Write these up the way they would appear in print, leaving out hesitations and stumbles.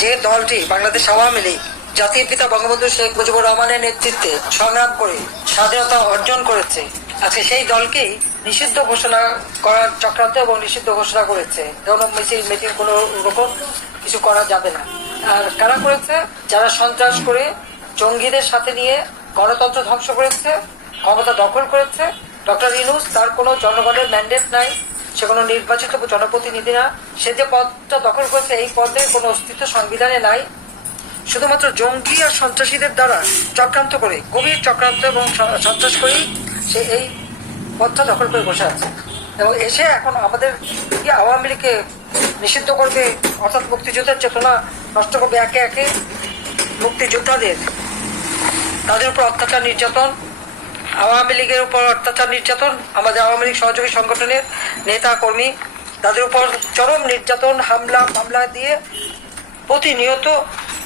যে দলটি বাংলাদেশ আওয়ামী লীগ জাতির পিতা বঙ্গবন্ধু শেখ মুজিবুর রহমানের নেতৃত্বে সংগ্রাম করে স্বাধীনতা অর্জন করেছে, আজকে সেই দলকেই নিষিদ্ধ ঘোষণা করার চক্রান্ত এবং নিষিদ্ধ ঘোষণা করেছে। মিছিল কোনো রকম কিছু করা যাবে না। আর কারা করেছে? যারা সন্ত্রাস করে জঙ্গিদের সাথে নিয়ে গণতন্ত্র ধ্বংস করেছে, ক্ষমতা দখল করেছে। ডক্টর ইউনূস, তার কোনো জনগণের ম্যান্ডেট নাই, সে কোনো নির্বাচিত জনপ্রতিনিধি না। সে যে পদটা দখল করেছে, এই পদে কোনো অস্তিত্ব সংবিধানে নাই। শুধুমাত্র জঙ্গি আর সন্ত্রাসীদের দ্বারা চক্রান্ত করে, গভীর চক্রান্ত এবং সন্ত্রাস করেই সে এই পদটা দখল করে বসে আছে। এবং এসে এখন আমাদের কি আওয়ামী লীগকে নিষিদ্ধ করবে, অর্থাৎ মুক্তিযুদ্ধের চেতনা নষ্ট করবে। একে একে মুক্তিযোদ্ধাদের, তাদের উপর অত্যাচার নির্যাতন, আওয়ামী লীগের উপর অত্যাচার নির্যাতন, আমাদের আওয়ামী লীগ সহযোগী সংগঠনের নেতা কর্মী, তাদের উপর চরম নির্যাতন, হামলা মামলা দিয়ে প্রতিনিয়ত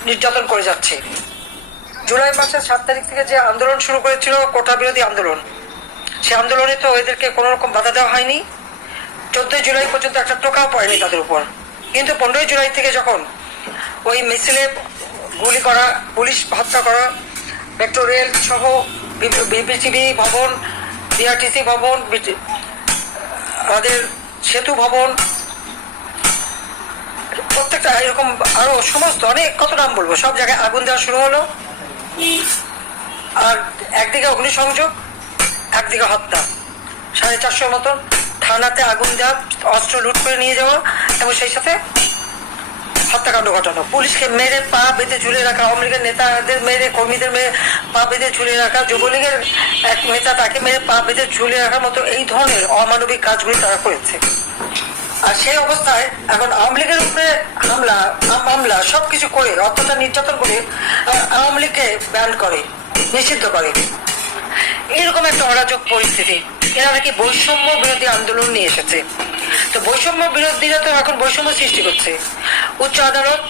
নির্যাতন করে যাচ্ছে। জুলাই মাসের 7 তারিখ থেকে যে আন্দোলন শুরু করেছিল, কোটা বিরোধী আন্দোলন, সে আন্দোলনে তো এদেরকে কোনো রকম বাধা দেওয়া হয়নি। 14 জুলাই পর্যন্ত একটা টোকাও পড়েনি তাদের উপর। কিন্তু 15 জুলাই থেকে যখন ওই মিছিলে গুলি করা, পুলিশ হত্যা করা, মেট্রো রেল সহ বিপিসিবি ভবন, বিআরটিসি ভবন, আমাদের সেতু ভবন, প্রত্যেকটা এরকম আরো সমস্ত অনেক, কত নাম বলবো, সব জায়গায় আগুন দেওয়া শুরু হলো। আর একদিকে অগ্নিসংযোগ, একদিকে হত্যা। 450 মতন থানাতে আগুন দেওয়া, অস্ত্র লুট করে নিয়ে যাওয়া এবং সেই সাথে হত্যাকাণ্ড ঘটানো। পুলিশকে মেরে পা বেঁধে ঝুলে রাখা, আওয়ামী লীগের নেতাদের মেরে, কর্মীদের মেরে পা বেঁধে ঝুলে রাখা, যুবলীগের এক নেতা তাকে মেরে পা বেঁধে ঝুলে রাখার মতো এই ধরনের অমানবিক কাজগুলি তারা করেছে। আর সেই অবস্থায় এখন আওয়ামী লীগের উপরে হামলা মামলা সবকিছু করে, অত্যাচার নির্যাতন করে আওয়ামী লীগকে ব্যান করে, নিষিদ্ধ করে। এইরকম একটা অরাজক পরিস্থিতি। এরা নাকি বৈষম্য বিরোধী আন্দোলন নিয়ে এসেছে। তো বৈষম্য বিরোধীরা তো এখন বৈষম্য সৃষ্টি করছে। উচ্চ আদালত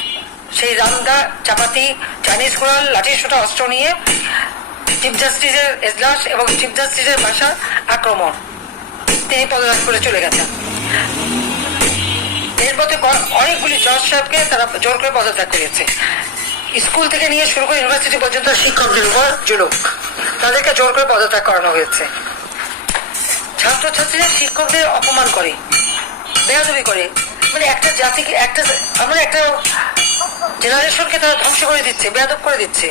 সেই রামদা, চাপাতি, চাইনিজ কোরাল, লাঠি সোটা অস্ত্র নিয়ে চিফ জাস্টিসের এজলাস এবং চিফ জাস্টিসের বাসা আক্রমণ, তিনি পদত্যাগ করে চলে গেছেন। এর মধ্যে অনেকগুলি জজ সাহেবকে তারা জোর করে পদত্যাগ করিয়েছে। স্কুল থেকে নিয়ে শুরু করে ইউনিভার্সিটি পর্যন্ত শিক্ষকদের উপর জুলুম, তাদেরকে জোর করে পদত্যাগ করানো হয়েছে। ছাত্রছাত্রীরা শিক্ষকদের অপমান করে, বেয়াদবি করে, মানে একটা জাতিকে, আমরা একটা জেনারেশনকে তারা ধ্বংস করে দিচ্ছে, বেয়াদব করে দিচ্ছে।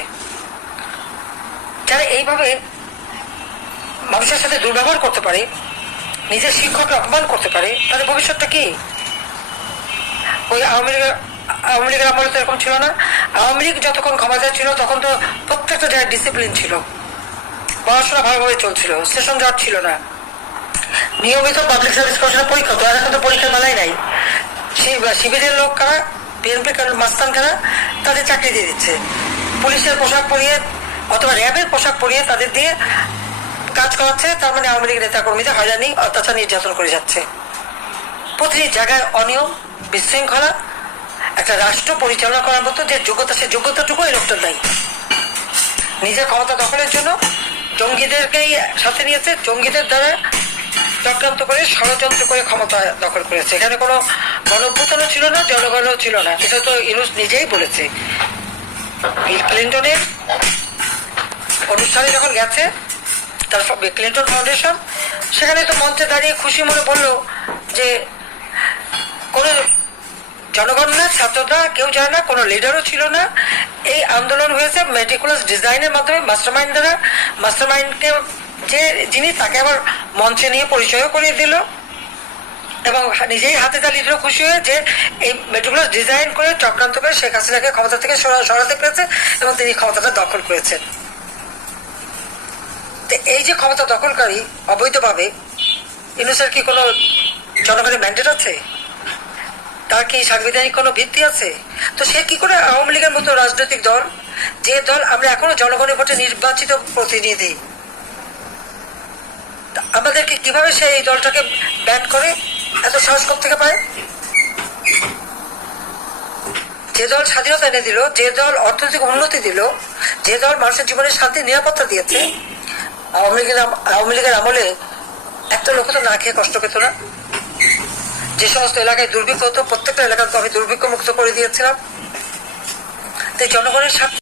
যারা এইভাবে মানুষের সাথে দুর্ব্যবহার করতে পারে, নিজের শিক্ষককে অপমান করতে পারে, তাদের ভবিষ্যৎটা কি? ওই আওয়ামী লীগের আমলে তো এরকম ছিল না। আওয়ামী লীগ যতক্ষণ ক্ষমতায় ছিল তখন তো প্রত্যেকটা জায়গায় ডিসিপ্লিন ছিল, পড়াশোনা ভালোভাবে চলছিল, সেশন জট ছিল না, নিয়মিত পাবলিক সার্ভিস কমিশনের পরীক্ষা হতো। আর এখন তো পরীক্ষার মেলাই নাই। শিবিরের লোক কারা, বিএনপি মাস্তান কারা, তাদের চাকরি দিয়ে দিচ্ছে। পুলিশের পোশাক পরিয়ে অথবা র্যাবের পোশাক পরিয়ে তাদের দিয়ে কাজ করাচ্ছে। তার মানে আওয়ামী লীগের নেতা কর্মীদের হয়রানি, অত্যাচার নির্যাতন করে যাচ্ছে। প্রতিটি জায়গায় অনিয়ম, বিশৃঙ্খলা। একটা রাষ্ট্র পরিচালনা করার মতো যে যোগ্যতা, সে যোগ্যতাটুকু এই লোকটার নাই। নিজের ক্ষমতা দখলের জন্য জঙ্গিদেরকেই সাথে নিয়েছে, জঙ্গিদের দ্বারা চক্রান্ত করে, ষড়যন্ত্র করে ক্ষমতা দখল করেছে। এখানে কোনো গণঅভ্যুত্থানও ছিল না, জনগণও ছিল না। এটা তো ইউনূস নিজেই বলেছে। বিল ক্লিন্টনের অনুষ্ঠানে যখন গেছে, তার ক্লিন্টন ফাউন্ডেশন, সেখানে তো মঞ্চে দাঁড়িয়ে খুশি মনে বললো যে কোনো জনগণ না, ছাত্ররা কেউ যায় না, কোনো লিডারও ছিল না। এই আন্দোলন হয়েছে মেটিকুলাস ডিজাইনের মাধ্যমে, মাস্টারমাইন্ড দ্বারা। মাস্টারমাইন্ডকে যে যিনি, তাকে আবার মঞ্চে নিয়ে পরিচয়ও করিয়ে দিল এবং নিজেই হাতে তালি দিল খুশি হয়ে যে এই মেটিকুলাস ডিজাইন করে চক্রান্ত করে শেখ হাসিনাকে ক্ষমতা থেকে সরাতে পেরেছে এবং তিনি ক্ষমতাটা দখল করেছেন। তো এই যে ক্ষমতা দখলকারী অবৈধভাবে, ইউনূসের কি কোনো জনগণের ম্যান্ডেট আছে? তার কি সাংবিধানিক কোনো ভিত্তি আছে? তো সে কি করে আওয়ামী লীগের মতো রাজনৈতিক দল, যে দল আমরা এখনো জনগণের ভোটে নির্বাচিত প্রতিনিধি, আমাদেরকে কিভাবে সে এই দলটাকে ব্যান করে? এত সাহস থেকে পায়? যে দল স্বাধীনতা এনে দিল, যে দল অর্থনৈতিক উন্নতি দিল, যে দল মানুষের জীবনের শান্তি নিরাপত্তা দিয়েছে, আওয়ামী লীগের আমলে একটা লোক তো না খেয়ে কষ্ট পেত না। যে সমস্ত এলাকায় দুর্ভিক্ষ হতো, প্রত্যেকটা এলাকা তো আমি দুর্ভিক্ষ মুক্ত করে দিয়েছিলাম। তাই জনগণের স্বার্থে